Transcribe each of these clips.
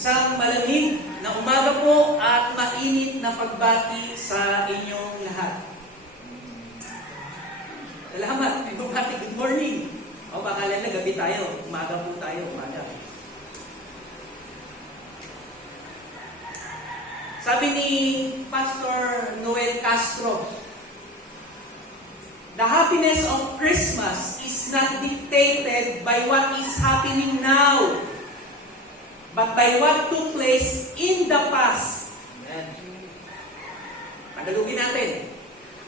Isang malamig na umaga po at mainit na pagbati sa inyong lahat. Salamat. Good morning. O baka lang na gabi tayo. Umaga po tayo. Umaga. Sabi ni Pastor Noel Castro, the happiness of Christmas is not dictated by what is happening now, but by what took place in the past. Tagalogin natin.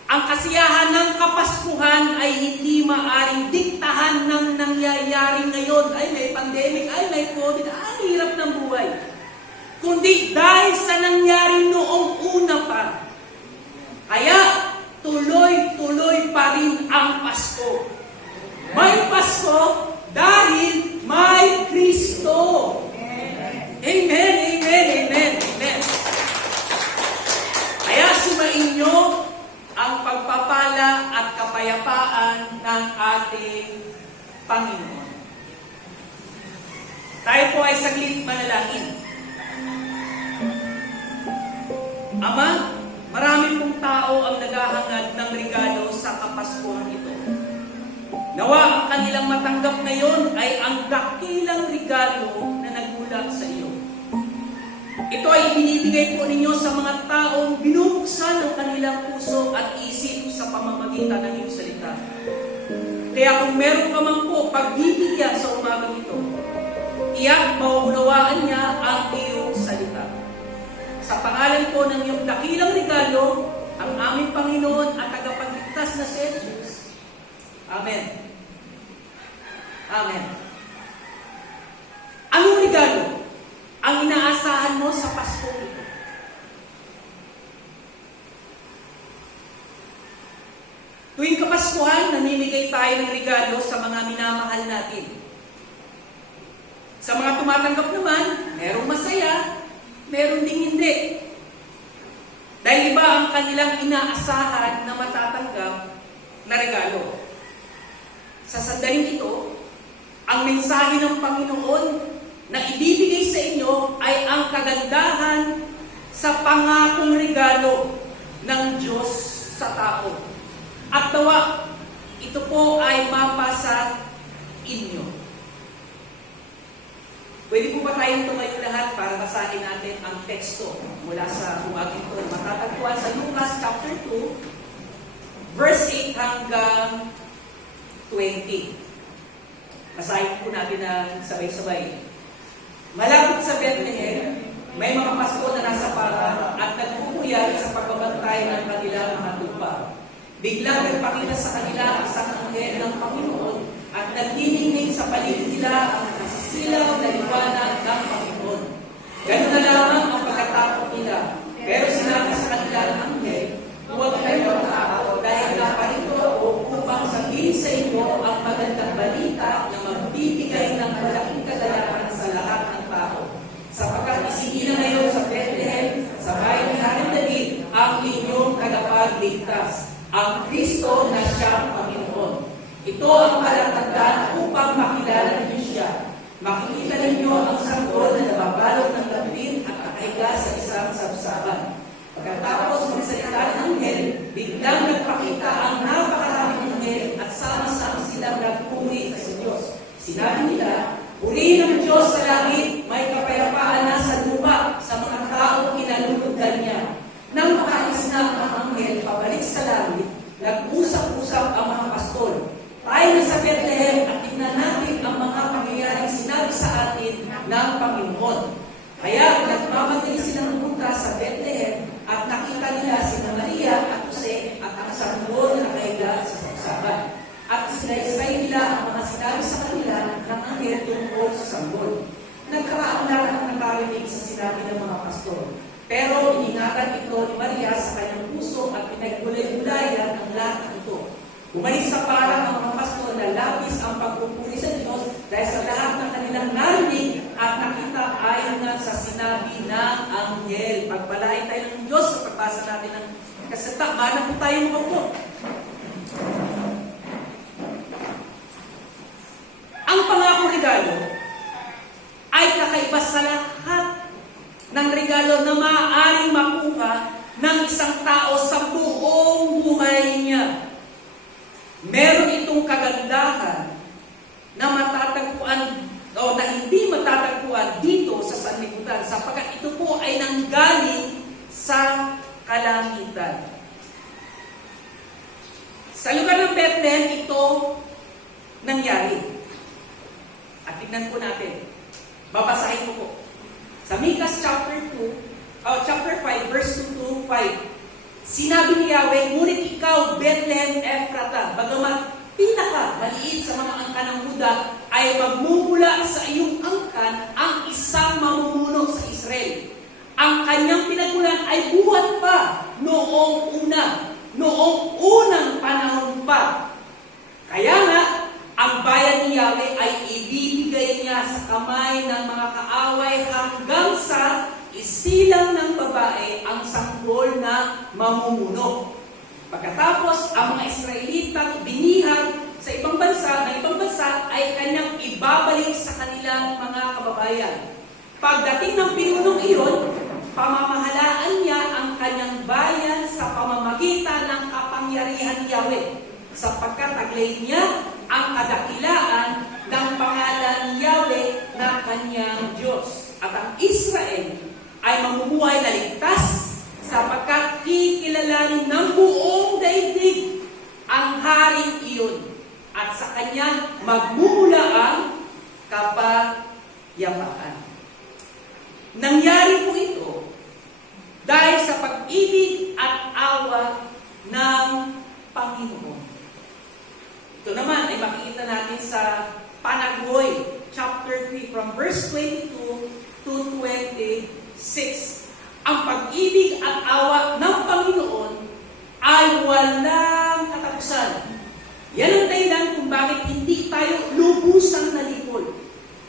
Ang kasiyahan ng Kapaskuhan ay hindi maaring diktahan ng nangyayari ngayon. Ay, may pandemic, ay, may COVID, ang hirap ng buhay. Kundi dahil sa nangyari noong una pa. Kaya, tuloy-tuloy pa rin ang Pasko. May Pasko dahil may Kristo. Amen, amen, amen, amen. Kaya sumain nyo ang pagpapala at kapayapaan ng ating Panginoon. Tayo po ay saglit manalangin. Ama, marami pong tao ang naghahangad ng regalo sa Kapaskuhan ito. Nawa ang kanilang matanggap ngayon ay ang dakilang regalo na nagmula sa iyo. Ito ay binibigay po ninyo sa mga taong binubuksan ang kanilang puso at isip sa pamamagitan ng iyong salita. Kaya kung meron ka man po pagbibigyan sa umagang ito, tiyak mauunawaan niya ang iyong salita. Sa pangalan po ng iyong dakilang regalo, ang aming Panginoon at tagapagligtas na si Jesus. Amen. Amen. Anong regalo ang inaasahan mo sa Pasko ito? Tuwing Kapaskuhan, namimigay tayo ng regalo sa mga minamahal natin. Sa mga tumatanggap naman, merong masaya, meron ding hindi. Dahil iba ang kanilang inaasahan na matatanggap na regalo. Sa sandaling ito, ang mensahe ng Panginoon na ibibigay sa inyo ay ang kagandahan sa pangakong regalo ng Diyos sa tao. At nawa, ito po ay mapasa inyo. Pwede po ba tayong tumayo lahat para basahin natin ang teksto mula sa umagang ito? Matatagpuan sa Lucas chapter 2, verse 8 hanggang 20. Basahin po natin na sabay-sabay. Malapit sa Bethlehem, may mga Pasko na nasa para at nagpupuyat sa pagbabantay ng kanilang mga tupa. Biglang nagpakita sa kanila ang isang anghel ng Panginoon at nagniningning sa paligid nila ang silaw na liwanag ng Panginoon. Ganun na lamang ang pagkatakot nila. Pero sinabi sa kanila ng anghel, huwag kayong matakot dahil naparito ako upang sabihin sa inyo ang magandang balita na magbibigay ng malaking kagalakan sa lahat ng tao. Sapagkat isinila ngayon sa Bethlehem, sa bahay ni Haring David, ang inyong tagapagligtas, ang Kristo na siyang Panginoon. Ito ang palatandaan upang makilala niyo siya. Makikita ninyo ang sanggol na nababalot ng lambing at nakahiga sa isang sabsaban. Pagkatapos magsalita ng anghel, biglang nagpakita ang napakaraming anghel at sama-sama silang nagpuri sa Diyos. Sinabi nila, purihin ang Diyos sa langit, may kapayapaan na sa lupa sa mga taong kinalulugdan niya. Nang makaalis na ang anghel pabalik sa langit, nag-usap-usap ang mga pastol. Tayo na sa Bethlehem at tingnan natin ang mga pangyayaring sinabi sa atin ng Panginoon. Kaya nagmamadali silang pumunta sa Bethlehem at nakita nila sina Maria at Jose at ang sanggol na nakahiga sa sabsaban. At sinaysay nila ang mga sinabi sa kanila ng anghel tungkol sa sanggol. Nagkaraan lang ang nakarinig sa sinabi ng mga pastor. Pero iningatan ito ni Maria sa kanyang puso at pinagbulay-bulayan ang lahat ng ito. Umalis sa parang ang mga pastor na labis ang pagpupuri sa Diyos dahil sa lahat ng kanilang narinig at nakita ayon nga sa sinabi ng anghel. Pagpalain tayo ng Diyos sa pagbasa natin ng kasalita. Mahanap po tayo makaupo. Ang pangakong regalo ay kakaiba sa lahat ng regalo na maaaring makuha ng isang tao sa buong buhay niya. Meron itong kagandahan na matatagpuan o na hindi matatagpuan dito sa sanlibutan sapagkat ito po ay nanggaling sa kalangitan. Sa lugar ng Bethlehem ito nangyari. At tignan po natin. Babasahin ko po. Sa Micah chapter 5, verse 2 to 5. Sinabi ni Yahweh, ngunit ikaw, Bethlehem Ephrata, bagamat pinaka-maliit sa mga angkan ng Huda, ay magmumula sa iyong angkan ang isang mamumuno sa Israel. Ang kanyang pinagmulan ay buhat pa noong unang panahon pa. Kaya nga, ang bayan ni Yahweh ay ibibigay niya sa kamay ng mga kaaway hanggang sa isilang ng babae ang sanggol na mamumuno. Pagkatapos, ang mga Israelitang binihag sa ibang bansa ay kanyang ibabalik sa kanilang mga kababayan. Pagdating ng pinunong iyon, pamamahalaan niya ang kanyang bayan sa pamamagitan ng kapangyarihan ni Yahweh, sapagkat taglay niya ang kadakilaan ng pangalan ni Yahweh na kanyang Diyos. At ang Israel ay mamumuhay na ligtas sapagkat kikilalanin ng buong daigdig ang haring iyon at sa kanya magmumula ang kapayapaan. Nangyari po ito dahil sa pag-ibig at awa ng Panginoon. Ito naman ay makikita natin sa Panaghoy, chapter 3, from verse 22 to 26. Ang pag-ibig at awa ng Panginoon ay walang katapusan. Yan ang dahilan kung bakit hindi tayo lubusang nalipol.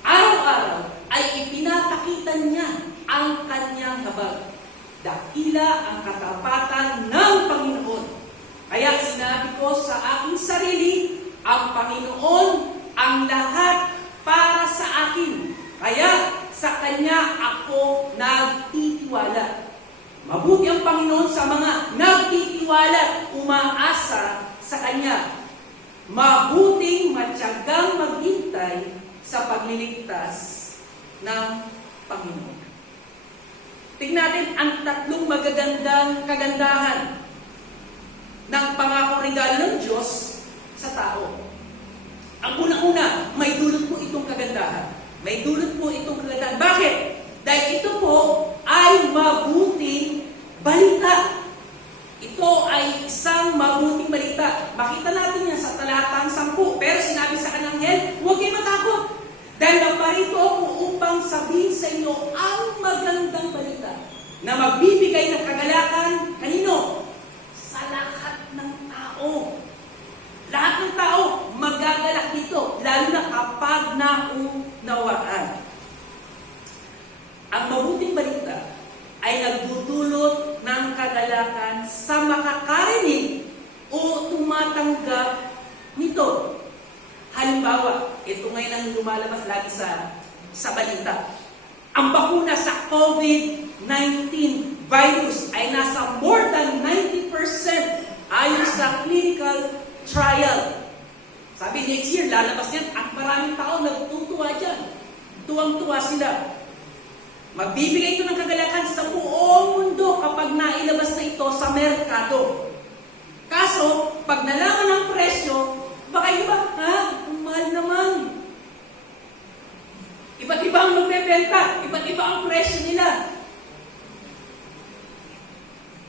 Araw-araw ay ipinapakita niya ang kanyang habag. Dakila ang katapatan ng Panginoon. Kaya sinabi ko sa aking sarili, ang Panginoon ang lahat para sa akin. Kaya sa Kanya ako nagtitiwala. Mabuti ang Panginoon sa mga nagtitiwala, umaasa sa Kanya. Mabuting matyagang maghintay sa pagliligtas ng Panginoon. Tingnan natin ang tatlong magagandang kagandahan ng pangakong regalo ng Diyos sa tao. Ang unang-una, may dulot po itong kagandahan. May dulot po itong kagandahan. Bakit? Dahil ito po ay mabuting balita. Ito ay isang mabuting balita. Makita natin yan sa talatang 10. Pero sinabi sa kananghel, huwag kayo matakot. Dahil naparito ako upang sabihin sa inyo ang magandang balita na magbibigay ng kagalakan kanino? Sa lahat ng tao. Lahat ng tao magagalak dito, lalo na kapag naunawaan. Ang mabuting balita ay nagdudulot ng kagalakan sa makakarinig o tumatanggap nito. Halimbawa, ito ngayon ang lumalabas lagi sa balita. Ang bakuna sa COVID-19 virus ay nasa more than 90% ayon sa clinical trial. Sabi next year, lalabas yan at maraming tao nagtutuwa dyan. Tuwang-tuwa sila. Magbibigay ito ng kagalakan sa buong mundo kapag nailabas na ito sa merkado. Kaso, pag nalaman ng presyo, baka iba, ang mahal naman. Iba't iba ang magbebenta, iba't iba ang presyo nila.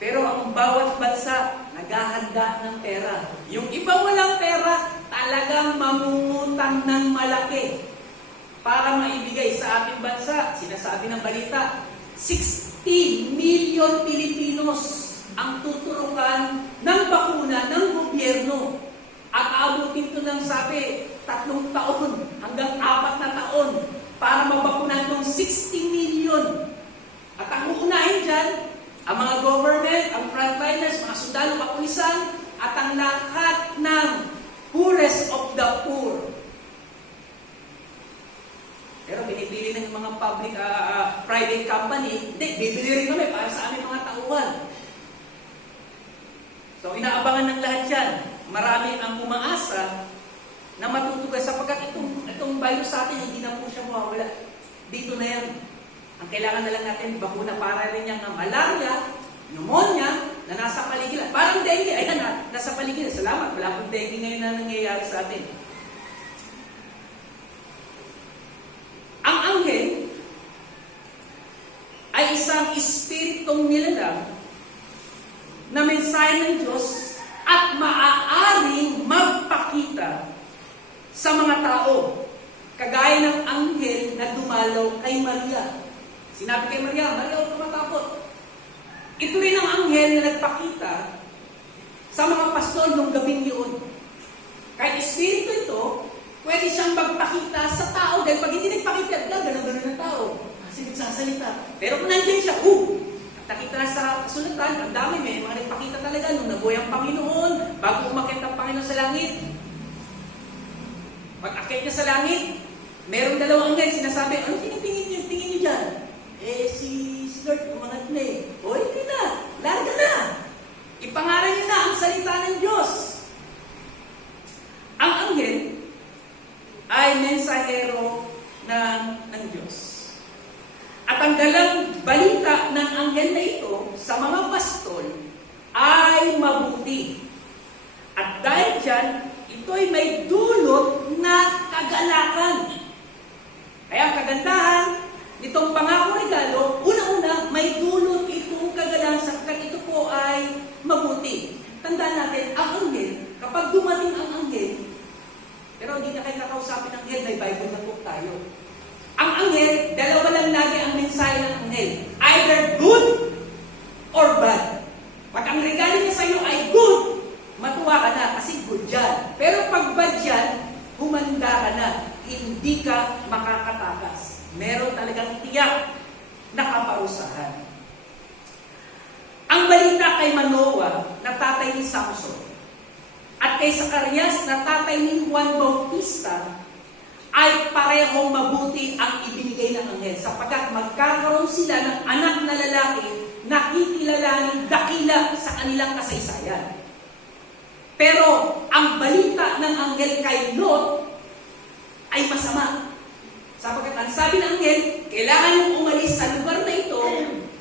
Pero ang bawat bansa, naghahanda ng pera. Yung iba walang pera, talagang mangungutang ng malaki para maibigay sa ating bansa. Sinasabi ng balita, 60 million Pilipinos ang tuturukan ng bakuna ng gobyerno. At aabutin ito ng sabi, 3 taon hanggang 4 na taon para mabakunan ng 60 million. At ang uunahin dyan, ang mga government, ang frontliners, mga sundalo, kapulisan, at ang lahat ng poorest of the poor. Pero pinipili ng mga public private company, hindi, bibili rin kami para sa aming mga tauhan. So, inaabangan ng lahat yan. Marami ang umaasa na matutugas sapagkat itong virus sa atin, hindi na po siya mawawala. Dito na yan. Ang kailangan na lang natin, bakuna para rin yan ng malaria, pneumonia, na nasa paligiran. Parang dengue, ayan na, nasa paligiran. Salamat, wala pong dengue ngayon na nangyayari sa atin. Ang anghel ay isang espiritong nilalang na mensahe ng Diyos at maaaring magpakita sa mga tao. Kagaya ng anghel na dumalaw kay Maria. Sinabi kay Maria, Maria, huwag ka matakot. Ito rin ang anghel na nagpakita sa mga pastol nung gabing yun. Kahit espiritu ito, pwede siyang magpakita sa tao dahil pag hindi nagpakita, gano'n-gano'n ng tao. Kasi nagsasalita. Pero kung nandiyan siya, nakita na sa kasulatan, ang dami, may mga nagpakita talaga nung nabuhay ang Panginoon, bago umakit ang Panginoon sa langit. Pag akit niya sa langit, merong dalawang anghel, sinasabi, ano tingin niyo dyan? Si Lord, umangat na eh. O, hindi na. Larga na. Ipangaral niyo na ang salita ng Diyos. Ang anghel ay mensahero ng Diyos. At ang dalang balita ng anghel na ito sa mga pastol ay mabuti. At dahil dyan, ito'y may dulot na kagalakan. Kaya ang kagandahan nitong pangako regalo, una-una, may dulot itong kagalakan sapagkat ito po ay mabuti. Tandaan natin, ang anghel, kapag dumating ang anghel, pero hindi na kayo kakausapin ng anghel, may Bible na po tayo. Ang anghel, dalawa lang lagi ang mensahe ng anghel. Either good or bad. Pag ang regalo niya sa iyo ay good, matuwa ka na kasi good yan. Pero pag bad yan, humanda ka na. Hindi ka makakatakas. Meron talagang tiyak na kaparusahan. Ang balita kay Manoah na tatay ni Samson at kay Zacarias na tatay ni Juan Bautista ay parehong mabuti ang ibinigay ng anghel sapagkat magkakaroon sila ng anak na lalaki na kikilalaning dakila sa kanilang kasaysayan. Pero ang balita ng anghel kay Lot ay masama. Sapagkat ang sabi ng anghel, kailangan mong umalis sa lugar na ito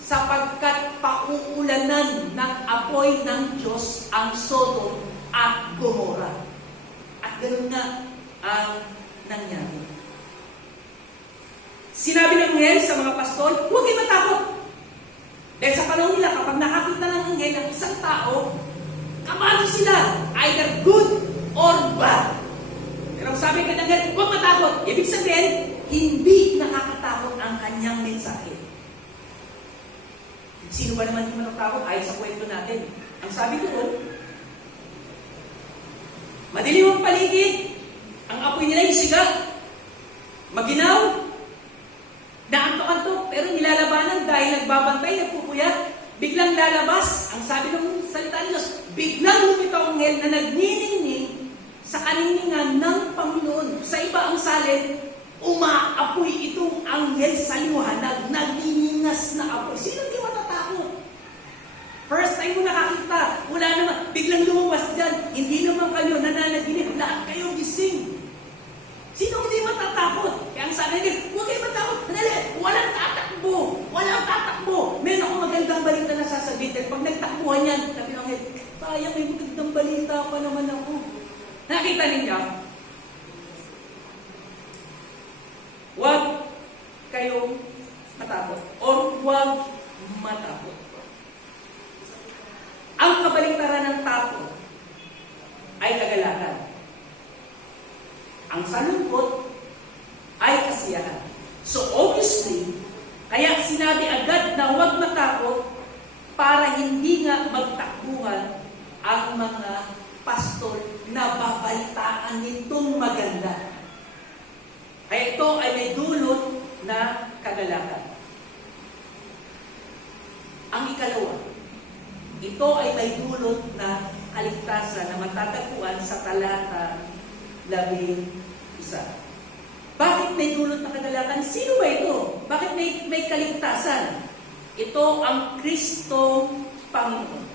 sapagkat pauulanan ng apoy ng Diyos ang Sodom at Gomorrah. At ganoon na ang nangyari. Sinabi ng anghel sa mga pastol, huwag kayo matakot. Dahil sa panahon nila, kapag nakakita ng anghel ng isang tao, kamado sila, either good or bad. Pero sabi ng anghel, huwag matakot. Ibig sabihin, hindi nakakatakot ang kanyang mensahe. Sino ba naman hindi matatakot? Ayon sa kwento natin. Ang sabi doon, madilim ang paligid, ang apoy nila yung siga, maginaw, naantok-antok, pero nilalabanan dahil nagbabantay, nagpupuyat, biglang lalabas, ang sabi ng salita ng Diyos, biglang lumitaw ang anghel na nagniningning sa kaninningan ng Panginoon. Sa iba ang salin, umaapoy itong anghel sa liwanag, nagniningas na apoy. Sino hindi matatakot? First time mo nakakita, wala naman, biglang lumabas dyan, hindi naman kayo nananaginip, lahat kayo gising. Sino hindi matatakot? Kaya ang sabi niya, huwag kayo matakot, walang tatakbo, walang tatakbo. Meron akong magandang balita na sasabihin, dahil pag nagtakbuhan yan, sabi ng anghel, sayang may magandang balita pa naman ako. Nakita ninyo? Huwag kayong matakot or huwag matakot. Ang kabaliktaran ng takot ay kagalakan. Ang salungkot ay kasiyahan. So obviously, kaya sinabi agad na huwag matakot para hindi nga magtakbuhan ang mga pastor na babalitaan nitong maganda. Kaya ito ay may dulot na kagalakan. Ang ikalawa, ito ay may dulot na kaligtasan na matatagpuan sa talata 11. Bakit may dulot na kagalakan? Sino ba ito? Bakit may kaligtasan? Ito ang Kristong Panginoon.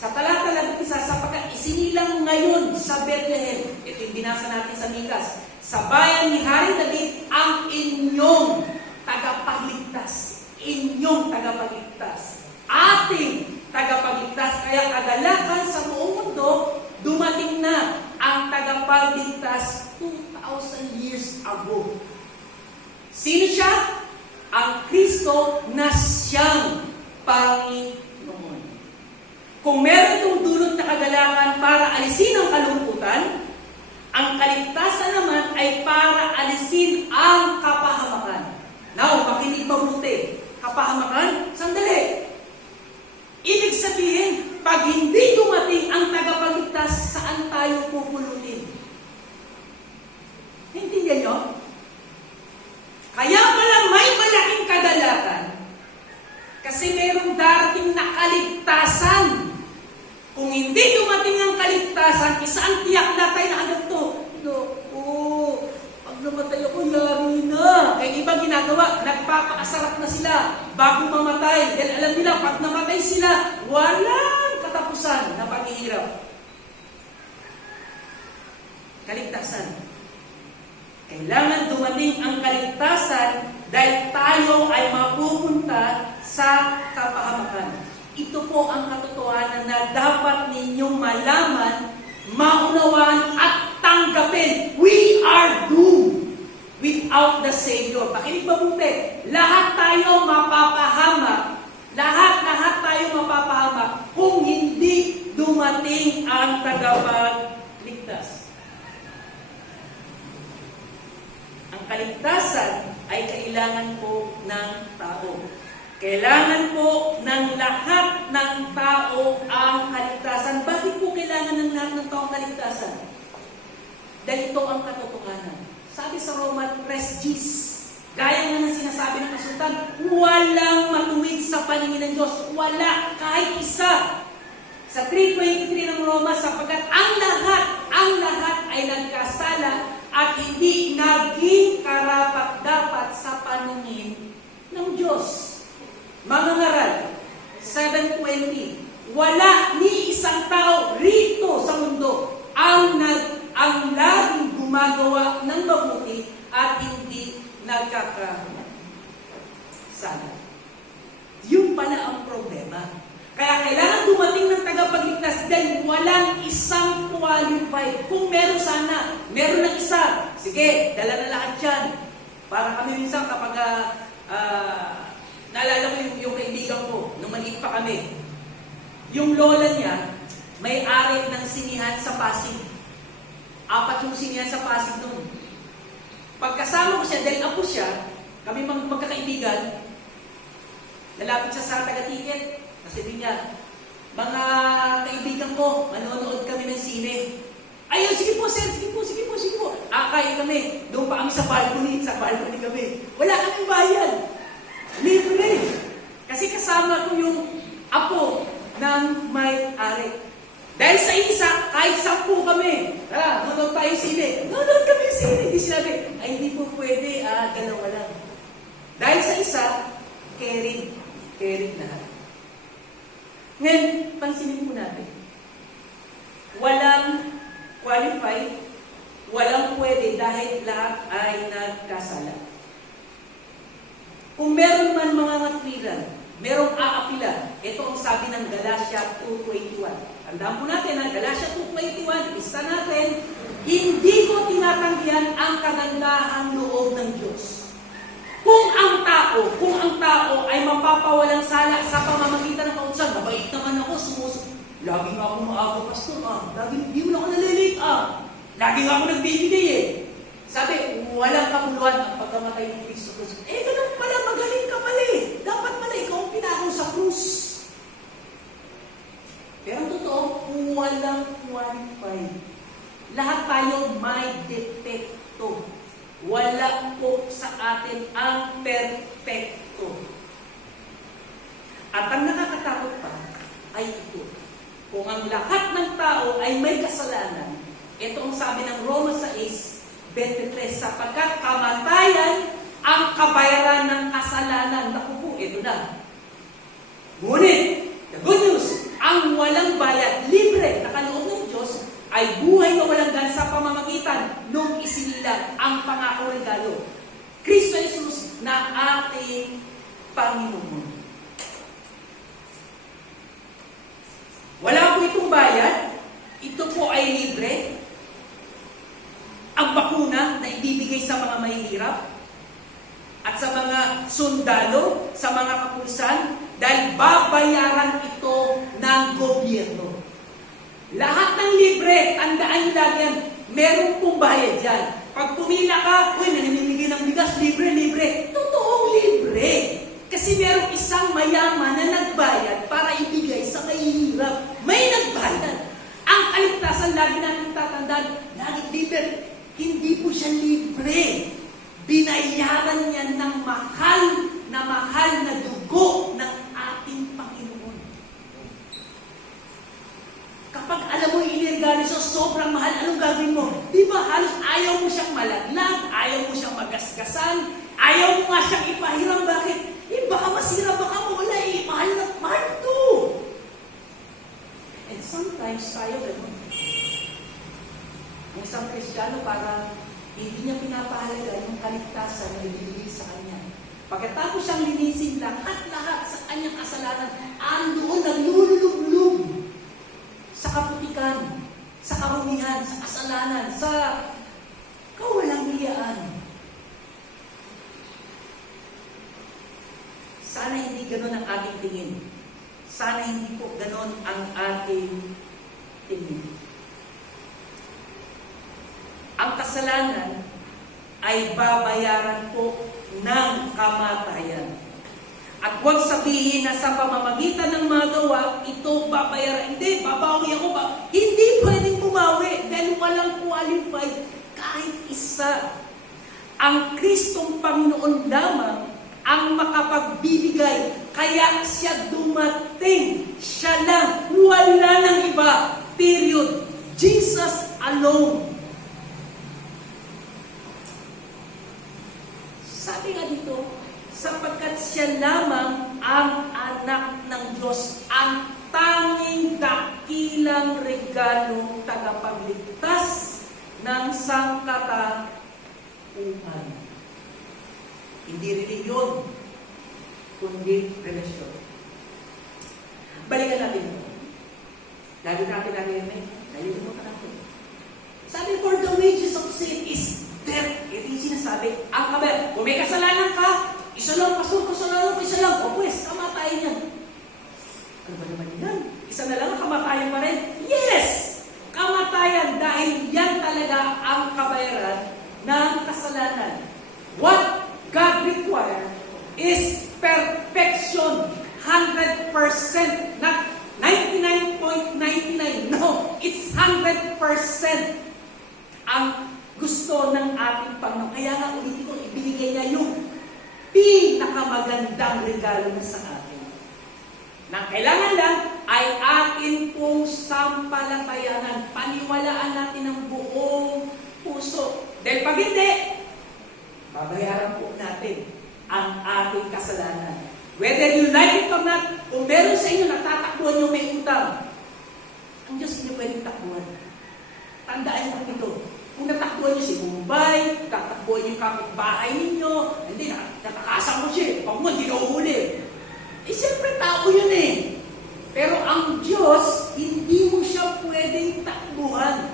Sa talata 11, sapagkat isinilang ngayon sa Bethlehem, ito yung binasa natin sa Mikas, sa bayan ni Hari David, ang inyong tagapagligtas. Inyong tagapagligtas. Ating tagapagligtas. Kaya kagalakan sa buong mundo, dumating na ang tagapagligtas 2,000 years ago. Sino siya? Ang Kristo na siyang Panginoon. Kung meron itong dulot na kagalakan para alisin ang kalungkutan, ang kaligtasan naman ay para alisin ang kapahamakan. Now, makinig mabuti. Kapahamakan? Sandali. Ibig sabihin, pag hindi dumating ang tagapagligtas, saan tayo pupulutin? Hindi nyo? Kaya pala may malaking kagalakan. Kasi merong darating na kaligtasan. Kung hindi dumating ang kaligtasan, isang tiyak na tayo na agad to. Pag namatay ako, yari na. Kaya iba ginagawa, nagpapakasarap na sila bago mamatay. Dahil alam nila, pag namatay sila, walang katapusan na paghihirap. Kaligtasan. Kailangan dumating ang kaligtasan dahil tayo ay mapupunta sa kapahamakan. Ito po ang katotohanan na dapat ninyong malaman, maunawaan at tanggapin. We are doomed without the Savior. Pakinig mabuti. Lahat tayo mapapahamak. Lahat tayo mapapahamak kung hindi dumating ang tagapagligtas. Ang kaligtasan ay kailangan po ng tao. Kailangan po ng lahat ng tao ang kaligtasan. Bakit po kailangan ng lahat ng tao ang kaligtasan? Dahil ito ang katotohanan. Sabi sa Roma 3:10, gaya nga ng sinasabi ng kasultan, walang matuwid sa paningin ng Diyos. Wala kahit isa. Sa 3:23 ng Roma, sapagkat ang lahat ay nagkasala at hindi naging karapat-dapat sa paningin ng Diyos. Mga ngaral, 7:20, wala ni isang tao rito sa mundo ang laging gumagawa ng mabuti at hindi nagkakasala. Yun pala ang problema. Kaya kailangan dumating ng tagapagligtas dahil walang isang qualified. Kung meron sana, meron ng isa. Sige, dala na lahat yan. Para kami minsan kapag naalala ko yung kaibigan ko, nung maliit pa kami. Yung lola niya, may-ari ng sinihan sa Pasig. 4 yung sinihan sa Pasig noon. Pagkasama ko siya, dahil apo siya, kami magkakaibigan, lalapit siya sa taga-ticket. Kasi din niya, mga kaibigan ko, manonood kami ng sine. Ayun, sige po sir, sige po. Kaya kami, doon pa kami sa balcony kami. Wala kaming bayad. Libre. Kasi kasama ko yung apo ng may-ari. Dahil sa isa, kahit 10 kami. Tara, manonood tayo sine. Manonood kami ng sine. Hindi sinabi, ay hindi po pwede, dalawa lang. Dahil sa isa, caring lahat. Ngayon, pansinin po natin. Walang qualified, walang pwede dahil lahat ay nagkasala. Kung meron man mga katwiran, merong aapila, ito ang sabi ng Galatia 2:21. Tandaan po natin ang Galatia 2:21, isa natin, hindi ko tinatanggihan ang kagandahang loob ng Diyos. Kung ang tao ay mapapawalang sala sa pamamagitan ng kautusan, mabait naman ako, lagi nga ako maaga, pastor, lagi hindi mo na ako nalilate, lagi nga ako nagbibigay Sabi, walang kapuluhan ang pagkamatay ng Kristo. Ganun pala, magaling ka pala Dapat pala ikaw ang pinakaw sa krus. Pero ang totoo, walang qualified. Lahat tayo may depekto. Wala po sa atin ang perfecto. At ang nakakatakot pa ay ito. Kung ang lahat ng tao ay may kasalanan, ito ang sabi ng Roma 6, 23, sapagkat kamatayan ang kabayaran ng kasalanan. Naku po, ito na. Ngunit, the good news, ang walang bayad, libre, nakaloob ng Diyos, ay buhay na walang hanggan sa pamamagitan nung isinilang ang pangako regalo. Kristo Jesus na ating Panginoon. Wala po itong bayad. Ito po ay libre. Ang bakuna na ibibigay sa mga mahihirap at sa mga sundalo, sa mga kapulisan, dahil babayaran ito ng gobyerno. Lahat ng libre, tandaan nyo lagi yan, meron pong bayad yan. Pag pumila ka, uy, nanimimigay ng bigas, libre. Totoong libre. Kasi merong isang mayaman na nagbayad para ibigay sa mahihirap. May nagbayad. Ang kaligtasan, lagi natin tatandaan, lagi libre. Hindi po siya libre. Binayaran niya ng mahal na dugo ng ating Panginoon. Kapag alam mo inirgano siya, sobrang mahal, anong gagawin mo? Di ba halos ayaw mo siyang malaglag, ayaw mo siyang magasgasan, ayaw mo nga siyang ipahiram. Bakit? Baka masira, baka mawala, mahal to. And sometimes tayo gano'n. Ang isang Kristiyano para hindi niya pinapahalaga yung kaligtasan na ibibigay sa kanya. Pagkatapos siyang linisin lahat sa kanyang kasalanan, andoon naglululub-lub sa kaputikan, sa karumihan, sa kasalanan, sa kawalang-hiyaan. Sana hindi ganon ang ating tingin. Sana hindi po ganon ang ating tingin. Ang kasalanan ay babayaran po ng kamatayan. At huwag sabihin na sa pamamagitan ng mga gawa, ito babayaran. Hindi, babawi ako ba? Hindi pwedeng bumawi dahil walang qualified kahit isa. Ang Kristong Panginoon lamang ang makapagbibigay. Kaya siya dumating. Siya lang. Wala nang iba. Period. Jesus alone. Sabi nga dito, sapagkat siya lamang ang anak ng Diyos, ang tanging dakilang regalo tagapagligtas ng sangkatauhan. Hindi reliyon, kundi relasyon. Balikan natin ito. Lagi natin nalilimutan natin. Sabi, for the wages of sin is death. Ito yung sinasabi. Ang kabar, kung may kasalanan ka, isa lang, pastor, kasalanan ko, isa lang. O pues, kamatayan yan. Ano ba naman yan? Isa na lang ang kamatayan pa rin? Yes! Kamatayan dahil yan talaga ang kabayaran ng kasalanan. What God requires is perfection. 100%. Not 99.99. No, it's 100%. Ang gusto ng ating Panginoon. Kaya nga ulit ko, ibinigay niya yung pinakamagandang regalo na sa atin. Nang kailangan lang ay atin pong sampalatayanan. Paniwalaan natin ng buong puso. Dahil pag hindi, babayaran po natin ang ating kasalanan. Whether you like it or not, kung meron sa inyo natatakbuhan yung may utang, ang Diyos hindi pwedeng takbuhan. Tandaan mo ito. Kung natakbuhan niyo si Mumbai, tatakbuhan niyo yung kapitbahay ninyo, hindi, natakasang mo siya. Pag mo, hindi na uhuli. Siyempre, tao yun eh. Pero ang Diyos, hindi mo siya pwedeng takbuhan.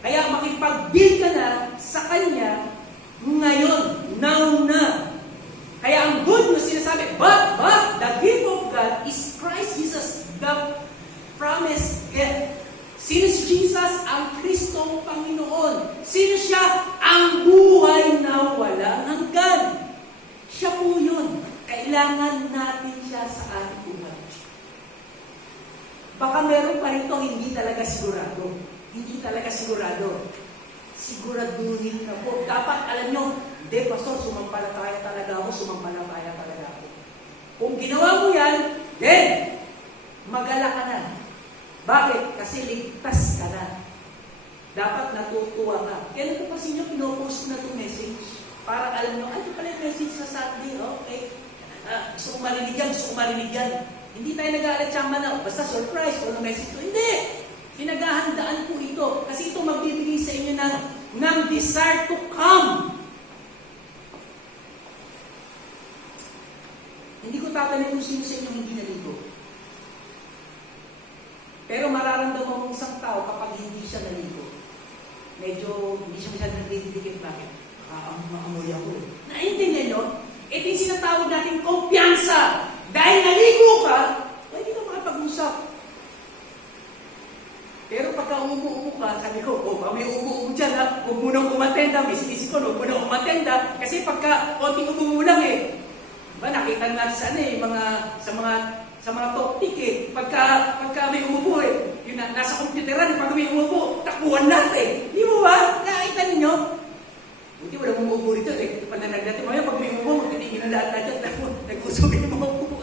Kaya makipag-deal ka na sa Kanya ngayon, now na. Kaya ang good news, sinasabi, but, the gift of God is Christ Jesus, the promised gift. Sino si Jesus? Ang Kristong Panginoon. Sino siya? Ang buhay na walang hanggan. Siya po yun. Kailangan natin siya sa ating buhay. Baka meron pa rito hindi talaga sigurado. Hindi talaga sigurado. Siguraduhin na po. Dapat alam nyo, hindi, pastor, sumampalataya talaga ako, sumampalataya talaga ako. Kung ginawa mo yan, then, magala ka na. Bakit? Kasi ligtas ka na. dapat natutuwa ka. Kaya napapansin nyo, pinopost ko na itong message. Para alam nyo, ito pala yung message sa Sunday. Okay. Gusto ko marinig yan. Hindi tayo nag-aalat-tsamba na, basta surprise, kung ano message ko. Hindi! Pinaghahandaan ko ito. Kasi ito magbibigay sa inyo ng desire to come. Hindi ko tatanong kung sino sa inyo hindi naligo. Pero mararamdaman mong isang tao kapag hindi siya naligo. Medyo hindi siya masyadong nagdidikit. Bakit? Maamoy ako eh. Naintindihan nyo? Ito yung sinatawag natin kumpiyansa. Dahil naligo ka, hindi ka makapag-usap. Pero pagka umuupo ka, sabi ko, may umuupo dyan ha, huwag mo nang umatenda. Miss ko, huwag mo nang umatenda. Kasi pagka konting umuupo lang eh. Diba, nakita natin sa mga topic eh. Pagka may umupo eh, yun nasa computeran, pag may umupo, takbuhan natin. Di mo ba? Nakita ninyo? Buti wala mong umupo rito eh. Pananag natin, pag may umupo, magtitigil na lahat natin. Nag-usupin yung mga umupo.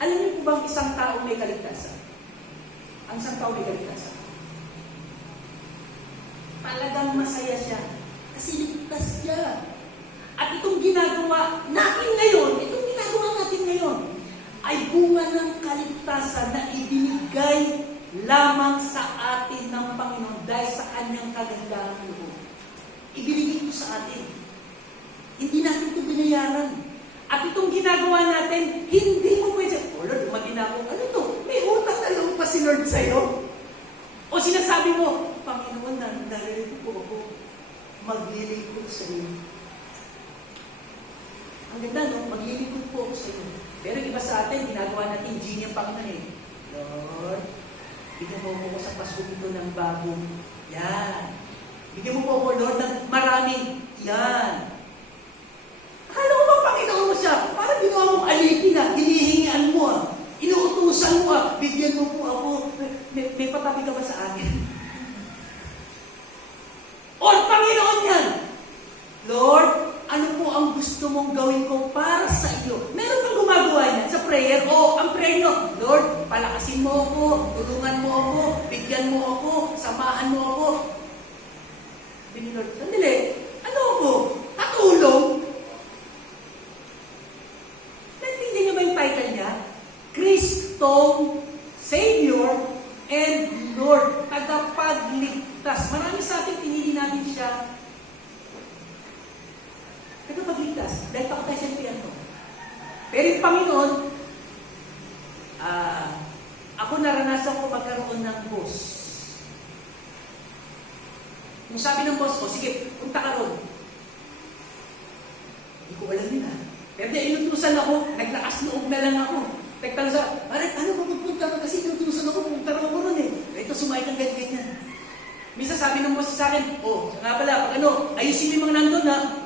Alam niyo po bang isang tao may kaligtasan? Ang isang tao may kaligtasan. Talagang masaya siya. Kasi ligtas siya. At itong ginagawa natin ngayon, ay bunga ng kaligtasan na ibinigay lamang sa atin ng Panginoon dahil sa Kanyang kagandahan loob. Ibinigay ito sa atin. Hindi natin ito binayaran. At itong ginagawa natin, hindi mo pwede, Lord, dumating na ako, ano to? May utang na loob pa si Lord sa'yo? O sinasabi mo, Panginoon, narito po ako, maglilingkod sa iyo. Ang ganda, no? Maglilingkod po ako sa iyo. Pero iba sa atin, ginagawa natin, genie ang Panginoon eh. Lord, bigyan mo po sa Pasko ito ng bagong, yan. Bigyan mo po Lord, ng maraming, yan. Akala ko bang Panginoon mo siya? Parang ginawa mong alipin na, hinihingian mo ah. Inuutusan mo ah. Bigyan mo po ako. May patabi ka ba sa akin? O, Panginoon yan! Lord, ano po ang gusto mong gawin ko para sa iyo? Meron bang gumagawa niyan sa prayer? O, ang prayer nyo, Lord, palakasin mo ako, tulungan mo ako, bigyan mo ako, samahan mo ako. Bini Lord, sandali, ano ako? Katulong? Naintindihan niyo ba yung title niya? Kristong Savior and Lord, tagapagligtas. Marami sa atin, pinili natin siya tagapagligtas, dahil ako tayo siya piyan ko. Pero yung Panginoon, ako naranasan ko magkaroon ng boss. Kung sabi ng boss ko, sige, punta ka ron. Hindi ko alam yun Pero inutusan ako, naglakas loob na lang ako. Nagtala sa, Aret, ano ba magpunta ka? Kasi inutusan ako, punta ron ako ron eh. Ito, sumakit ang ganyan. Misa sabi ng boss sa akin, nga pala, pag ayusin mo yung mga nandun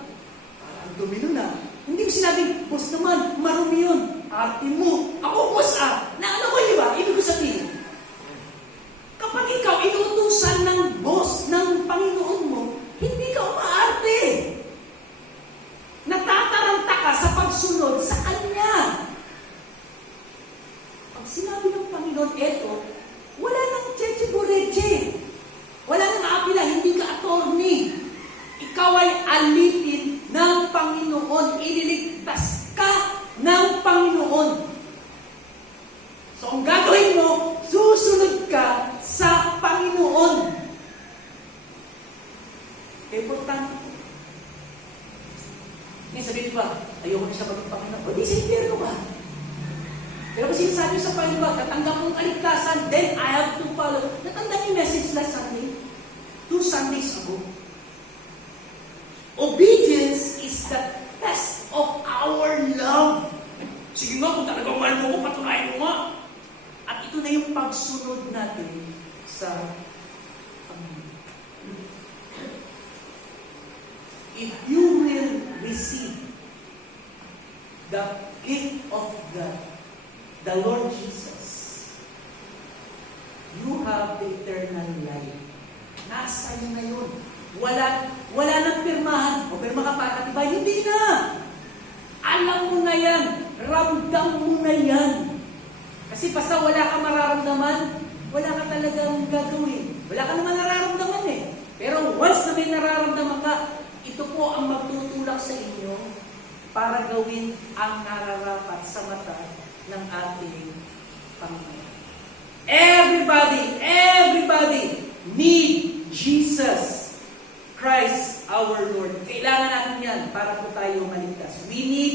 dumino na. Hindi mo sinabing, boss naman, marumi yun. Arte mo. Ako, boss Na ano ko yun ba? Ibig ko sabihin. Kapag ikaw inutusan ng boss ng Panginoon mo, hindi ka umaarte. Natataranta ka sa pagsunod sa Kanya. Pag sinabi ng Panginoon, eto, wala nang cheche-boreche. Wala nang apila, hindi ka attorney. Ikaw ay alipin ng Panginoon. Ililigtas ka ng Panginoon. So, ang gagawin mo, susunod ka sa Panginoon. Importante. Ngayon sabihin ba, ayoko na siya maging Panginoon. O di sa impyerno ka. Pero kasi sinasabi sa Panginoon, natanggap mong kaligtasan, then I have to follow. Natandang yung message last Sunday? 2 Sundays ago. Obedience is the test of our love. Sige nga, kung talagang mahal mo ko, patunayan mo nga. At ito na yung pagsunod natin sa Panginoon. If you will receive the gift of God, the Lord Jesus, you have the eternal life. Nasa iyo na yun. Wala nang pirmahan. O pirma ka pa, diba? Hindi na. Alam mo na yan. Ramdam mo na yan. Kasi basta wala ka mararamdaman, wala ka talagang gagawin. Wala ka naman nararamdaman eh. Pero once na may nararamdaman ka, ito po ang magtutulak sa inyo para gawin ang nararapat sa mata ng ating Panginoon. Everybody need Jesus Christ our Lord. Kailangan natin yan para po tayo maligtas. We need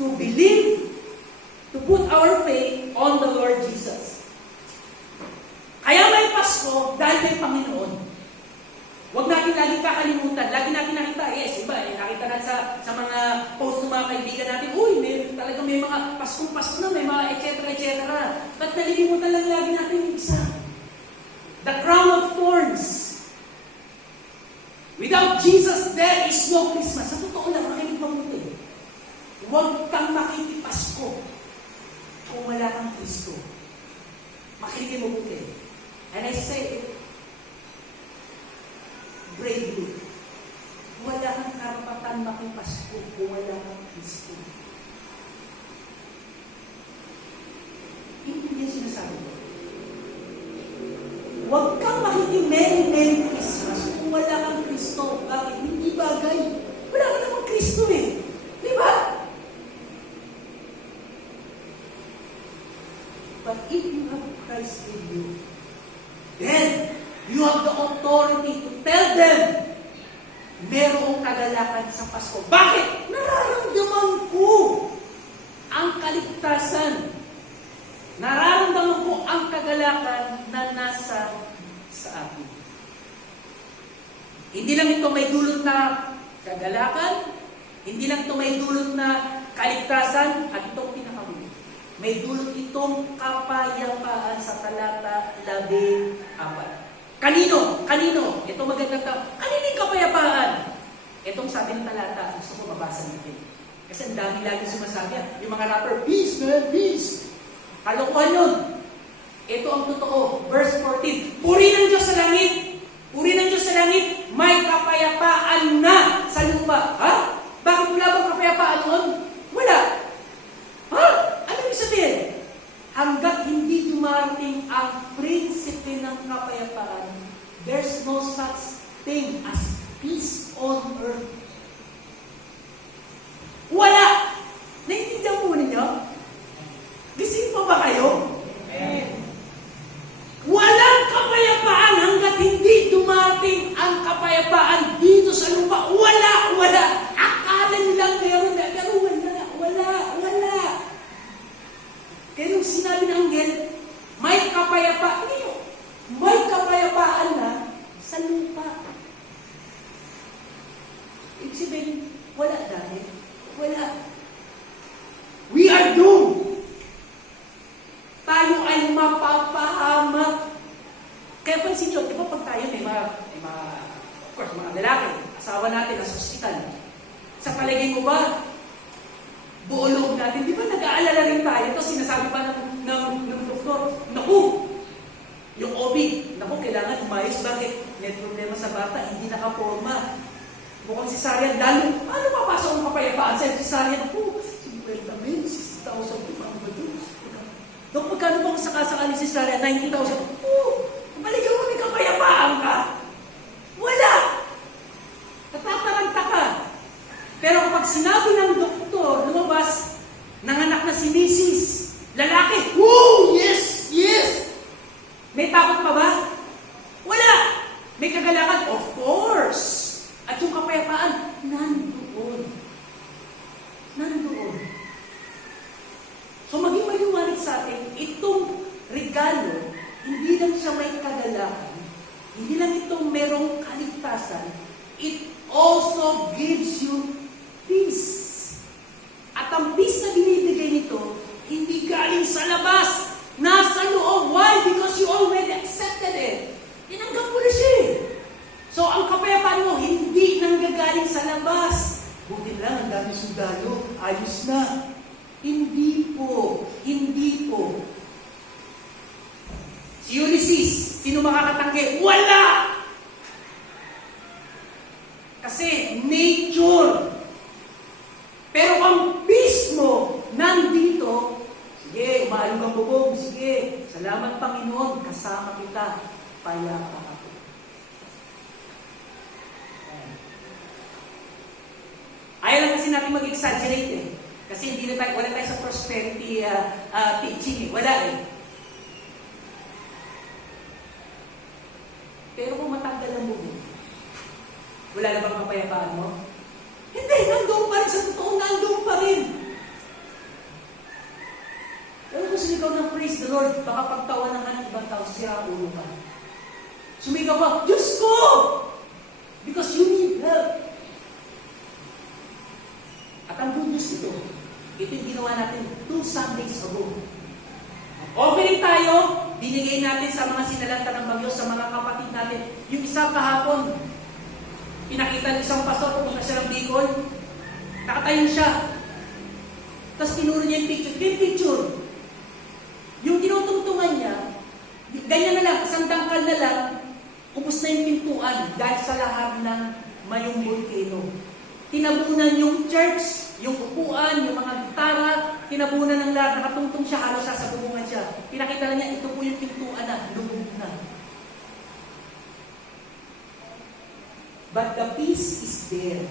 to believe, to put our faith on the Lord Jesus. Kaya may Pasko dahil may Panginoon. Huwag natin lagi kakalimutan. Lagi natin nakita, yes, iba, nakita natin sa mga post ng mga kaibigan natin, talagang may mga Pasko na, may mga etc. Ba't nalilimutan lang lagi natin yung isa? The crown of thorns. Without Jesus, there is no Christmas. Sa totoo lang, makinig mabuti. Huwag kang makikipasko kung wala kang Kristo. Makinig mabuti. And I say it bravely. Wala kang karapatan makipasko kung wala kang Kristo. Hindi niya sinasabi ko. Huwag kang makiki-Merry Christmas kung wala kang Kristo. Bakit? Hindi bagay. Wala ka namang Kristo eh. Di ba? But if you have Christ in you, then you have the authority to tell them merong kagalakan sa Pasko. Bakit? Nararamdaman ko ang kaligtasan. Nararamdaman ko ang kagalakan na nasa sa akin. Hindi lang ito may dulot na kagalakan, hindi lang ito may dulot na kaligtasan, at itong pinakahuli. May dulot itong kapayapaan sa talata 14. Kanino? Ito magandang kanino yung kapayapaan? Itong sabi ng talata, gusto ko mabasa natin. Kasi ang dami lagi sumasabi, yung mga rapper, peace man, peace. Kalokohan yun. Ito ang totoo. Verse 14. Puri ng Diyos sa langit. Puri ng Diyos sa langit. May kapayapaan na sa lupa. Ha? Bakit wala bang kapayapaan noon? Wala. Ha? Ano yung sabihin? Hanggat hindi dumarating ang prinsipe ng kapayapaan, there's no such thing as peace on earth. Wala. Naintindihan mo ninyo? Gising pa ba kayo? Amen. Walang kapayapaan hanggat hindi dumating ang kapayapaan dito sa lupa. Wala. Akala nilang meron na, pero wala. Kaya nung sinabi ng anghel, may kapayapaan na sa lupa. Ibig sabihin, wala dahil. Wala. We are doomed. Tayo ay mapapahamak. Kaya pansin nyo, di ba pag tayo may mga of course, mga lalaki, asawa natin nasa ospital. Sa palagay mo ba, buo loob natin, di ba nag-aalala rin tayo? Ito sinasabi pa ng doktor, naku, yung OB, kailangan umayos. Bakit? May problema sa bata, hindi nakaporma. Mukhang cesarean, lalo, paano mapasok ang kapayapaan sa cesarean? Naku, 50,000, 60,000, ang badus. Dok, magkano bang sakasakali si Sarah? 90,000. Maligaw mo, may kapayapaan ka. Wala. Natataranta ka. Pero kapag sinabi ng doktor, lumabas, nanganak na si Mrs. Lalaki, yes! May takot pa ba? Wala. May kagalakan? Of course. At yung kapayapaan, nandoon. So maging maliwanag sa atin, itong regalo, hindi lang siya may kagalakan, hindi lang itong merong kaligtasan, it also gives you peace. At ang peace na binibigay nito, hindi galing sa labas, nasa loob. Why? Because you already accepted it. Tinanggap mo na siya. So ang kapayapaan mo, hindi nanggagaling sa labas. Buti lang, ang dami sundalo, ayos na. Hindi po. Si Ulysses, sino makakatanggi? Wala! Kasi nature. Pero ang peace mo nandito, sige, umaalog ang bubog, sige, salamat Panginoon, kasama kita, payapa ako. mag-exaggerate eh. Kasi hindi na tayo, wala tayo sa prosperity teaching eh. Wala eh. Pero kung matanggal ang bubo, wala na bang kapayapaan mo? Hindi, nandoon pa rin. Sa totoo, nandoon pa rin. Pero kung sumigaw ng praise the Lord, baka pagtawanan ka ng ibang tao, sira ulo ka. Sumigaw ka, Diyos ko! Because you need help. At ang good news ito yung ginawa natin 2 Sundays ago. Offering tayo, binigay natin sa mga sinalanta ng bagyo, sa mga kapatid natin. Yung isa kahapon, pinakita ng isang pastor kung siya ng Bicol, nakatayon siya. Tapos tinuro niya yung picture. Yung tinutungtungan niya, ganyan na lang, isang dangkal na lang, ubos na yung pintuan dahil sa lahar ng Mayong Volcano. Tinabunan yung church, yung upuan, yung mga gitara, tinabunan ng lahat, nakatungtong siya, halos sasabungan siya. Pinakita na niya, ito po yung pintuan na, lubog na. But the peace is there.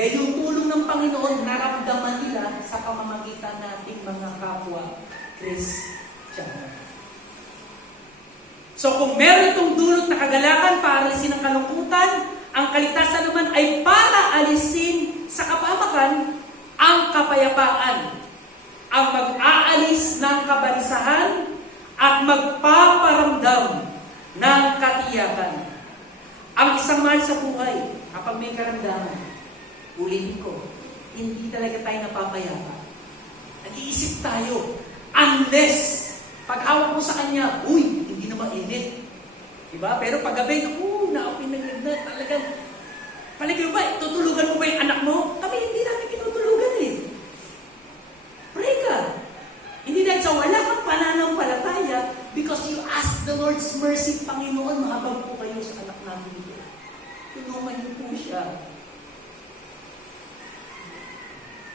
Dahil yung tulong ng Panginoon, naramdaman nila sa pamamagitan nating mga kapwa Kristiyano. So kung meron itong dulot na kagalakan para alisin ang kalungkutan, ang kaligtasan naman ay para alisin sa kapamakan ang kapayapaan, ang mag-aalis ng kabalisahan at magpaparamdam ng katiyakan. Ang isang mahal sa buhay, kapag may karamdaman, ulitin ko, hindi talaga tayo napapayapa. Nag-iisip tayo, unless, pag hawak mo sa kanya, uy, hindi na mainit. Diba? Pero pag gabi, pinaglagnat, talagang, paligay mo ba, tutulugan mo ba yung anak mo? Kami hindi natin tinutulugan eh. Pray ka. Hindi dahil sa wala kang pananampalataya, because you ask the Lord's mercy, Panginoon, mahabag po kayo sa anak namin ito. Tulungan niyo po siya.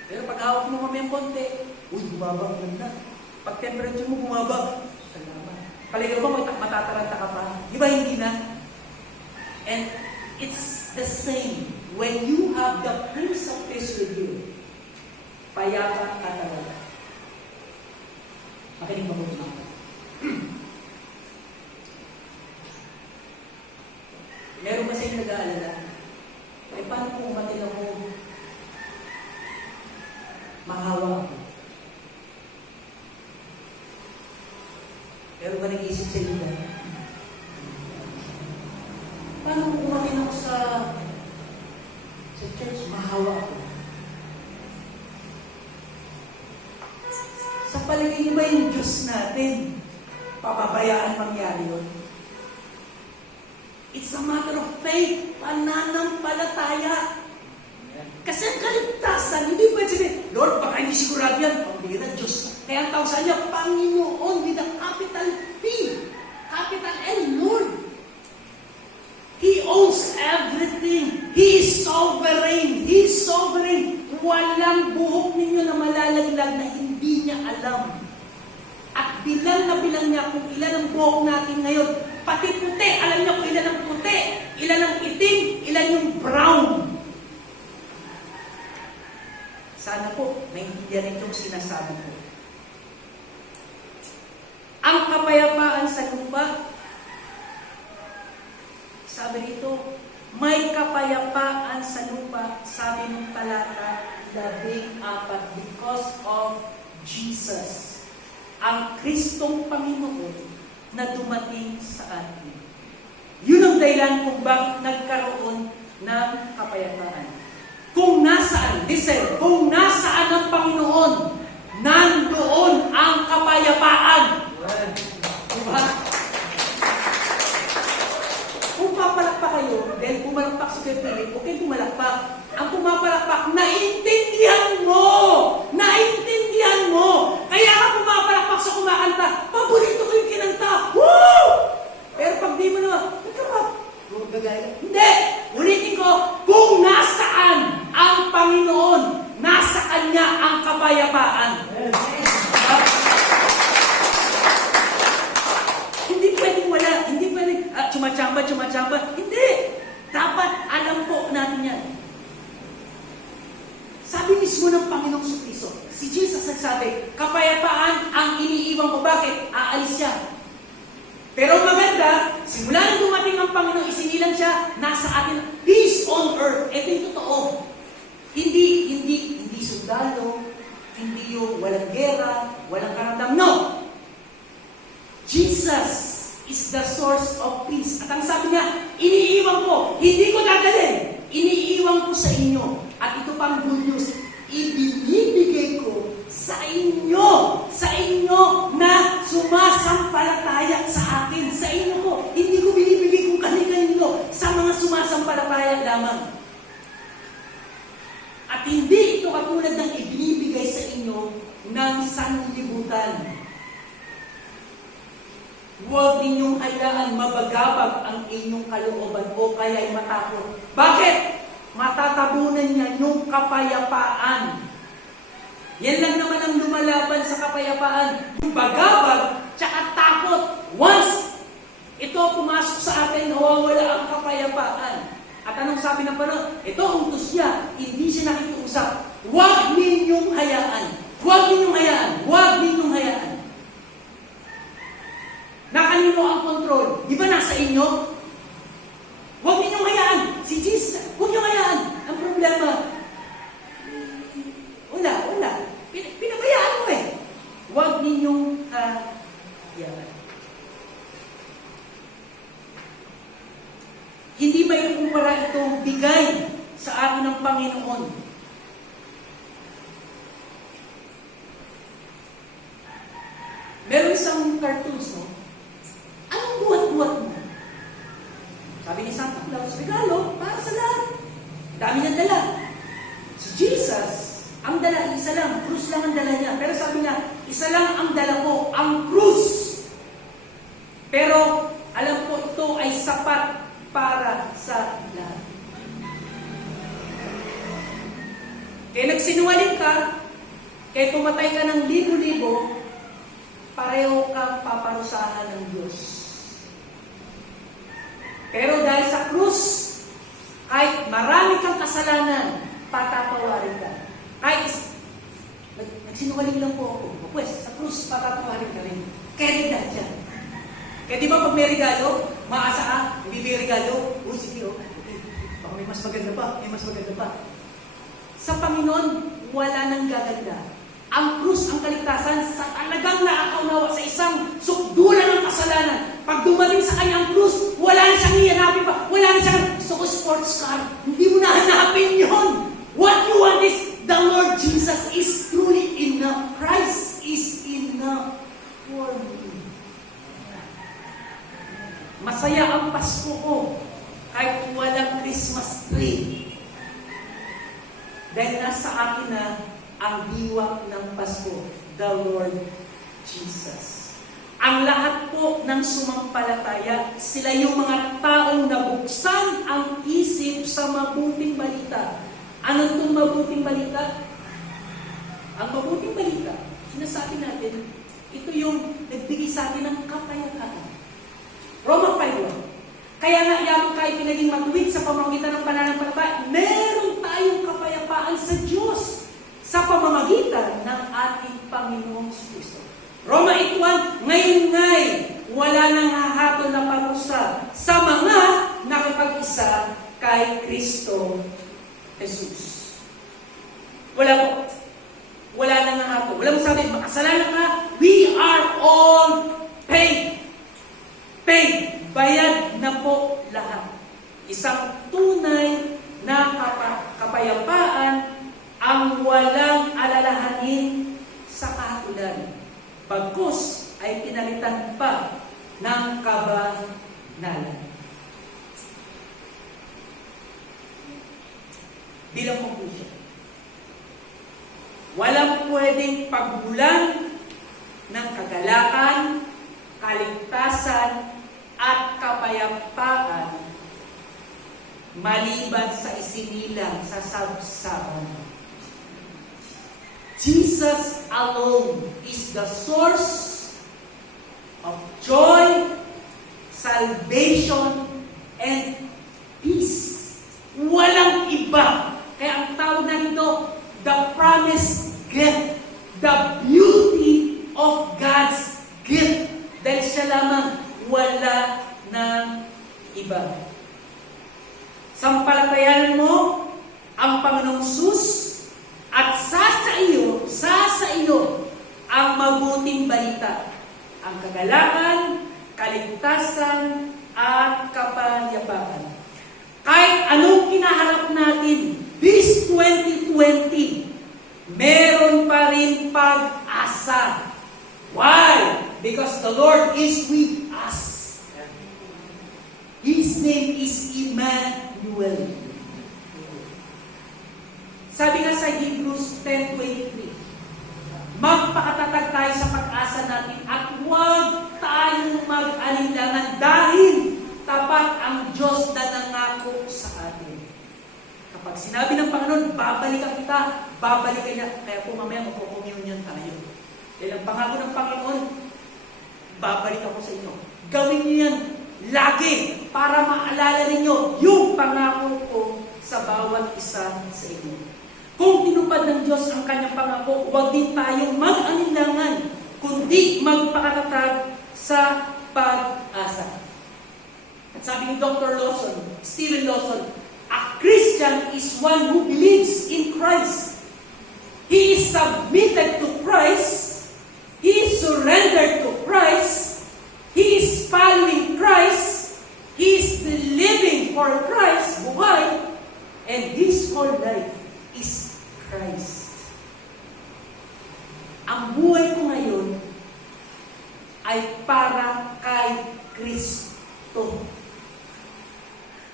Pero pag hawak mo kami ang konti, uy, bumaba ang na. Pag temperature mo bumaba, salamat. Paligay mo ba, matataranta ka pa? Di ba hindi na? And it's the same. When you have the Prince of Peace with you, payapa ka talaga. Makinig mabuti naman. Meron ba sa inyo nag-aalala? Ay, paano kung umatin ako mahawa ako? Meron ba nag-iisip sa inyo ba? Paano kung umatin ako sa church, mahawa ako? Sa palagay niyo ba yung Diyos natin, papabayaan mangyari yun? It's a matter of faith, pananampalataya. Kasi ang kaligtasan, hindi pwede sabihin, Lord, baka hindi sigurado yan. Pambira, Diyos. Kaya ang tawag sa niya, Panginoon with a capital P, capital L, Lord. He owns everything. He is sovereign. He is sovereign. Walang buhok ninyo na malalaglag na hindi niya alam. At bilang na bilang niya kung ilan ang buhok natin ngayon, pati puti, alam niya kung ilan ang puti, ilan ang itim, ilan yung brown. Sana po, maintindihan itong sinasabi ko. Ang kapayapaan sa lupa, sabi dito, may kapayapaan sa lupa, sabi ng talata 14, because of Jesus, ang Kristong Panginoon na dumating sa atin. Yun ang dahilan kung bakit nagkaroon ng kapayapaan. Kung nasaan, listen, kung nasaan ang Panginoon, nandoon ang kapayapaan. Diba? Kung papalakpak kayo, dahil pumalakpak si Kuya Philip, okay pumalakpak. Ang pumapalakpak, naintindihan mo! Naintindihan mo! Kaya ka pumapalakpak sa kumakanta, paborito ko yung kinanta! Woo! Pero pag di mo naman, gagaya. Hindi! Ulitin ko, kung nasaan ang Panginoon, nasa Kanya ang kapayapaan. Hindi pwedeng wala, hindi pwedeng tsumachamba. Hindi! Dapat alam po natin yan. Sabi mismo ng Panginoong Kristo, si Jesus nagsabi, kapayapaan ang iniiwan ko. Bakit? Aalis siya. Pero maganda, simula nang dumating ang Panginoon, isinilang siya, nasa atin, peace on earth. Ito yung totoo. Hindi sundalo, hindi yung walang gera, walang karamdam. No! Jesus is the source of peace. At ang sabi niya, iniiwan ko, hindi ko dadalhin. Iniiwan ko sa inyo. At ito pang good news, ibinibigay ko sa inyo na sumasampalataya sa akin. Sa inyo ko, hindi ko binibigay kung kanino sa mga sumasampalataya lamang. At hindi ito katulad ng ibinibigay sa inyo ng sanlibutan. Huwag ninyong hayaan mabagabag ang inyong kalooban o kaya'y matakot. Bakit? Matatabunan niya yung kapayapaan. Yan lang naman ang lumalaban sa kapayapaan. Yung bagabag, tsaka takot. Once ito pumasok sa atin, nawawala ang kapayapaan. At anong sabi ng Panginoon? Ito ang utos niya. Hindi siya nakikiusap. Huwag ninyong hayaan. Huwag ninyong hayaan. Huwag ninyong hayaan. Na kanino ang kontrol? Di ba nasa inyo? Huwag ninyong hayaan. Si Jesus, huwag ninyong hayaan. Ang problema, wala. Pinabayaan mo eh. Huwag ninyong hayaan. Hindi ba yung kumpara itong bigay sa atin ng Panginoon? Meron isang cartoons, no? Anong buhat-buhat mo? Sabi ni Santa Claus, regalo para sa lahat. Dami niyang dala. Si Jesus, ang dala, isa lang. Krus lang ang dala niya. Pero sabi niya, isa lang ang dala ko, ang krus. Pero, alam ko ito ay sapat para sa lahat. Kaya nagsinungaling ka, kaya pumatay ka ng libo-libo, pareho kang paparusahan ng Diyos. Pero dahil sa krus, kahit marami kang kasalanan, patatawarin ka. Kahit nagsinungaling lang po ako, pues sa krus, patatawarin ka rin. Kaya dahil dyan. Kaya di ba pag may regalo, maasa ka, hindi may regalo, sige okay. Baka may mas maganda pa. Sa Panginoon, wala nang gaganda. Ang krus, ang kaligtasan, sa talagang nakakaunawa sa isang sukdulan ng kasalanan. Pag dumating sa kanyang krus, wala na siyang hihanapin pa. Wala na siyang, gusto ko sports car. Hindi mo na hanapin yun. What you want is, the Lord Jesus is truly enough. Christ is enough for me. Masaya ang Pasko ko kahit walang Christmas tree. Dahil nasa akin na ang diwa ng Pasko, the Lord Jesus. Ang lahat po ng sumampalataya, sila yung mga taong nabuksan ang isip sa mabuting balita. Ano itong mabuting balita? Ang mabuting balita, sinasabi natin, ito yung nagbigay sa atin ng kapayapaan. Roma 5:1. Kaya nga yaman kayo pinaging matuwid sa pamamagitan ng pananampalataya, meron tayong kapayapaan sa Diyos sa pamamagitan ng ating Panginoong Kristo. Roma 8:1, ngayon nga'y wala nang hahatol na parusa sa mga nakipag-isa kay Kristo Jesus. Wala po. Wala nang hahatol. Wala mo sabi, makasalanan ka, we are all paid. Paid. Bayad na po lahat. Isang tunay na kapayapaan ang walang alalahanin sa kahatulan. Bagkus ay pinalitan pa ng kabanalan. Bilang conclusion, walang pwedeng pagbulan ng kagalakan, kaligtasan, at kapayapaan maliban sa isinilang sa sabsaban. Jesus alone is the source of joy, salvation, and peace. Walang iba. Kaya ang tawag na nito, the God's gift. The beauty of God's gift. Dahil siya lamang, wala ng iba. Sampalatayanan mo ang Panginoong Sus at sa iyo ang mabuting balita, ang kagalakan, kaligtasan, at kapayapaan. Kahit anong kinaharap natin, this 2020, meron pa rin pag-asa. Why? Because the Lord is with us. His name is Emmanuel. Sabi nga sa Hebrews 10:23, magpakatatag tayo sa pag-asa natin at huwag tayong mag-alinlangan dahil tapat ang Diyos na nangako sa atin. Kapag sinabi ng Panginoon, babalikan kita, babalikan niya. Kaya po mamaya magpo-communion tayo. Dahil ang pangako ng Panginoon, babalik ako sa inyo. Gawin niyo yan lagi para maalala ninyo yung pangako ko sa bawat isa sa inyo. Kung tinupad ng Diyos ang kanyang pangako, huwag din tayong mag-alinlangan, kundi magpakatatag sa pag-asa. At sabi ni Dr. Lawson, Stephen Lawson, a Christian is one who believes in Christ. He is submitted to Christ. He is surrendered to Christ. He is following Christ. He is living for Christ, buhay, and his whole life is Christ. Ang buhay ko ngayon ay para kay Kristo.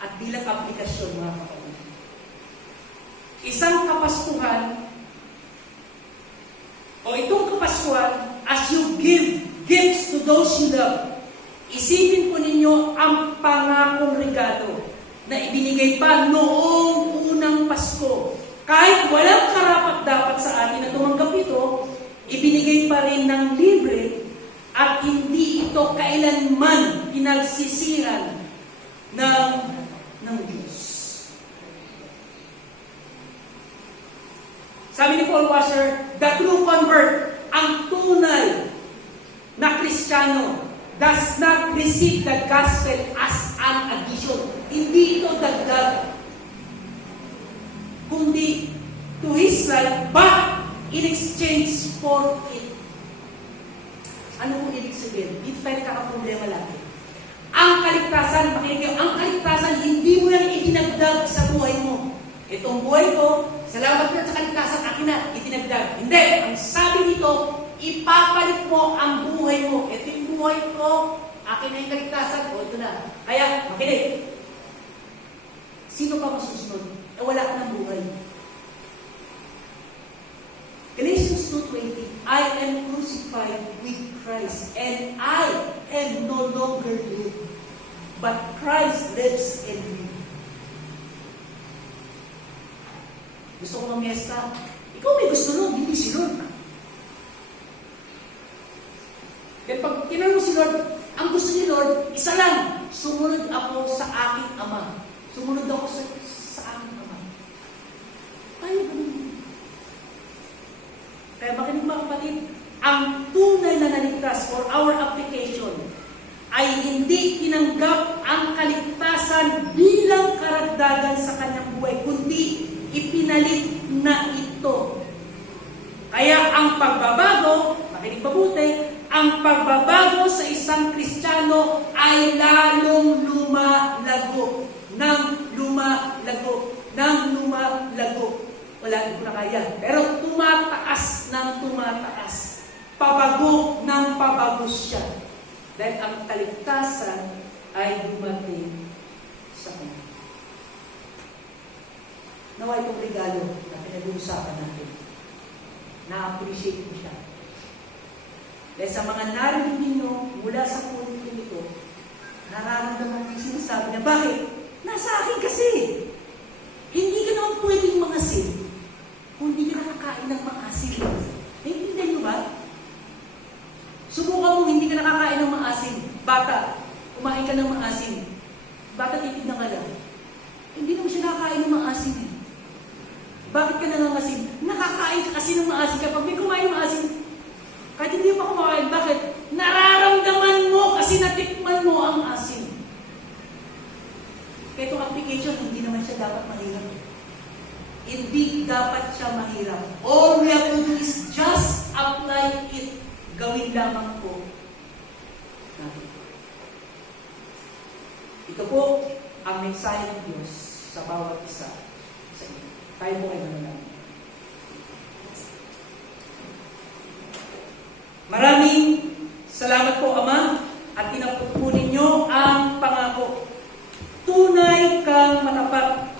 At bilang aplikasyon, mga kapatid, isang Kapaskuhan, o itong Kapaskuhan, as you give gifts to those you love, isipin po ninyo ang pangakong regalo na ibinigay pa noong unang Pasko. Kahit walang karapat-dapat sa atin na tumanggap ito, ibinigay pa rin ng libre at hindi ito kailanman pinagsisiran ng Diyos. Sabi ni Paul Washer, the true convert, ang tunay na Kristiyano, does not receive the gospel as an addition. Hindi ito dagdag, kundi to his life, but in exchange for it. Ano po ibig sabihin? Dito tayo nagkakaproblema lagi. Ang kaligtasan, makinig, ang kaligtasan, hindi mo lang itinagdag sa buhay mo. Itong buhay ko, salamat na sa kaligtasan, akin na, itinagdag. Hindi, ang sabi dito, ipapalit mo ang buhay mo. Ito yung buhay ko, akin na yung kaligtasan, o ito na. Kaya, makinig. Sino pa masusunod? Wala ka ng buhay. Galatians 2:20, I am crucified with Christ, and I am no longer live, but Christ lives in me. Gusto ko mamiesta. Ikaw may gusto nun, hindi si Lord. Kaya pag tinanong mo si Lord, ang gusto ni Lord, isa lang, sumunod ako sa aking Ama. Sumunod ako sa aking Ama. Tayo ganun. Kaya makinig mga kapatid, ang tunay na naligtas for our application ay hindi tinanggap ang kaligtasan bilang karagdagan sa kanyang buhay, kundi ipinalit na ito. Kaya ang pagbabago, makinig mabuti, ang pagbabago sa isang Kristiyano ay lalong lumalago. Wala, hindi ko na kaya. Pero tumataas ng tumataas. Pabago ng pabago siya. Dahil ang kaligtasan ay dumating sa kanya. Nawa itong regalo na pinag-uusapan natin. Na-appreciate mo siya. Dahil sa mga narinig ninyo mula sa punto nito, nararamdaman yung sinasabi niya, bakit? Nasa akin kasi. Hindi ka naman pwedeng mangasin kung hindi ka nakakain ng maasim. Naintindihan niyo ba? Subukan mo hindi ka nakakain ng maasim. Bata, kumain ka ng maasim. Bata, titignan ka lang. Hindi naman siya nakakain ng maasim. Bakit ka nangangasim? Nakakain ka asin ng maasin. Kapag may kumain ng maasin, kahit hindi pa kumakain, bakit? Nararamdaman mo kasi natikman mo ang asin. Kaya itong application, hindi naman siya dapat mahirap. Hindi dapat siya mahirap. All we have to do is just apply it. Gawin lamang po. Ito po ang mensahe ng Diyos sa bawat isa sa inyo. Tayo po ay manalangin. Maraming salamat po, Ama, at tinapos po ninyo ang pangako. Tunay kang matapat.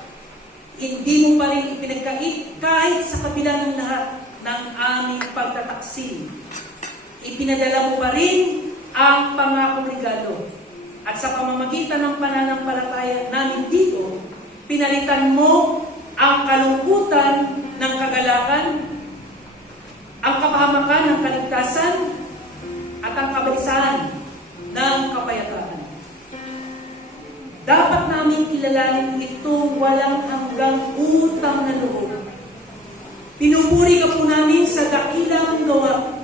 Hindi mo pa rin ipinagkait kahit sa kabila ng lahat ng aming pagtataksil. Ipinadala mo pa rin ang pangakong regalo. At sa pamamagitan ng pananampalataya namin dito, pinalitan mo ang kalungkutan ng kagalakan, ang kapahamakan ng kaligtasan, at ang kabalisahan ng kapayapaan. Dapat namin kilalanin itong walang hanggang utang na loob. Pinupuri ka po namin sa dakilang gawa.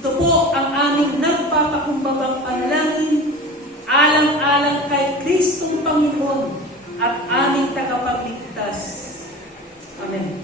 Ito po ang aming nagpapakumbabang panalangin, alang-alang kay Kristong Panginoon at aming tagapagligtas. Amen.